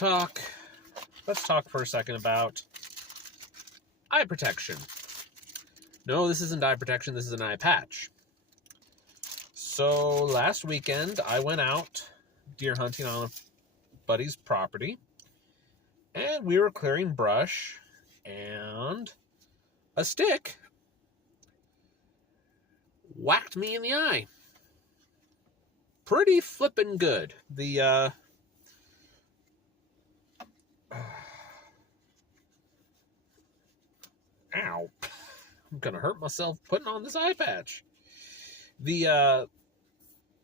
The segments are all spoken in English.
talk for a second about eye protection. No, this isn't eye protection, this is an eye patch. So last weekend, I went out deer hunting on a buddy's property, and we were clearing brush, and a stick whacked me in the eye. Pretty flippin' good. Ow. I'm gonna hurt myself putting on this eye patch. The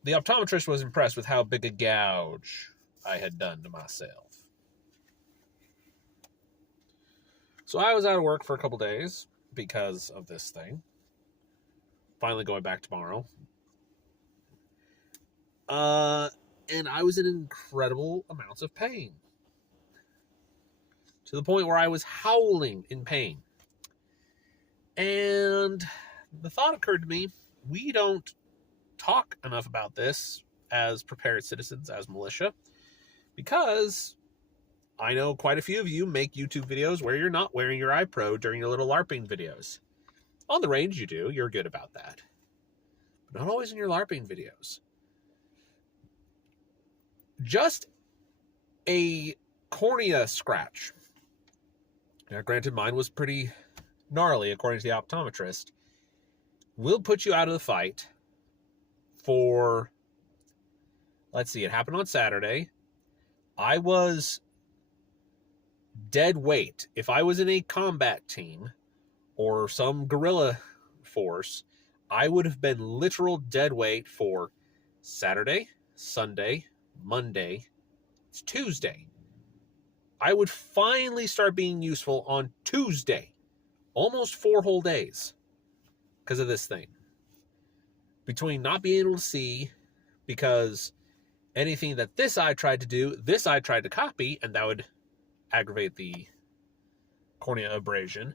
optometrist was impressed with how big a gouge I had done to myself. So I was out of work for a couple days because of this thing. Finally going back tomorrow. And I was in incredible amounts of pain. To the point where I was howling in pain. And the thought occurred to me, we don't talk enough about this as prepared citizens, as militia, because I know quite a few of you make YouTube videos where you're not wearing your eye pro during your little LARPing videos. On the range you do, you're good about that. But not always in your LARPing videos. Just a cornea scratch. Now, granted, mine was pretty gnarly, according to the optometrist, will put you out of the fight for, let's see, it happened on Saturday. I was dead weight. If I was in a combat team or some guerrilla force, I would have been literal dead weight for Saturday, Sunday, Monday. It's Tuesday. I would finally start being useful on Tuesday. Almost 4 whole days because of this thing. Between not being able to see, because anything that this eye tried to do, this eye tried to copy, and that would aggravate the cornea abrasion,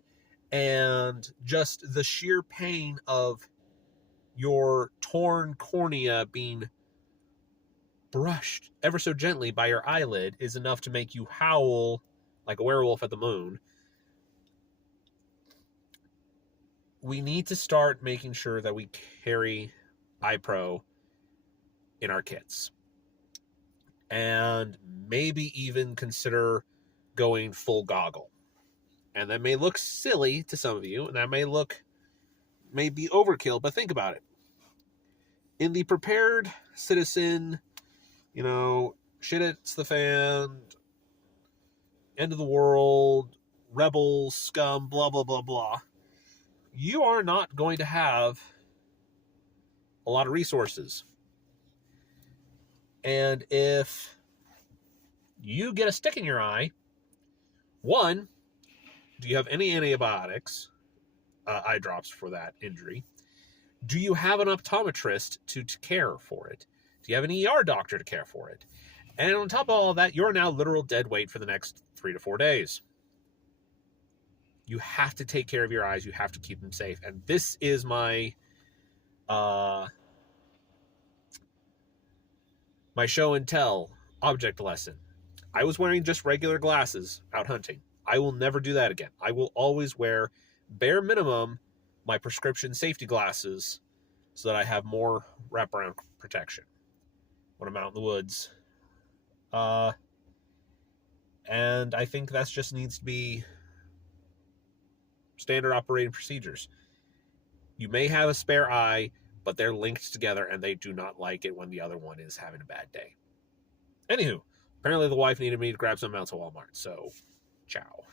and just the sheer pain of your torn cornea being brushed ever so gently by your eyelid is enough to make you howl like a werewolf at the moon. We need to start making sure that we carry eye pro in our kits. And maybe even consider going full goggle. And that may look silly to some of you, and that may be overkill, but think about it. In the prepared citizen, shit hits the fan, end of the world, rebels, scum, blah, blah, blah, blah, you are not going to have a lot of resources. And if you get a stick in your eye, one, do you have any antibiotics, eye drops for that injury? Do you have an optometrist to care for it? Do you have an ER doctor to care for it? And on top of all of that, you're now literal dead weight for the next 3 to 4 days. You have to take care of your eyes. You have to keep them safe. And this is my my show and tell object lesson. I was wearing just regular glasses out hunting. I will never do that again. I will always wear, bare minimum, my prescription safety glasses so that I have more wraparound protection when I'm out in the woods. And I think that just needs to be standard operating procedures. You may have a spare eye, but they're linked together and they do not like it when the other one is having a bad day. Anywho, apparently the wife needed me to grab something else at Walmart, so ciao.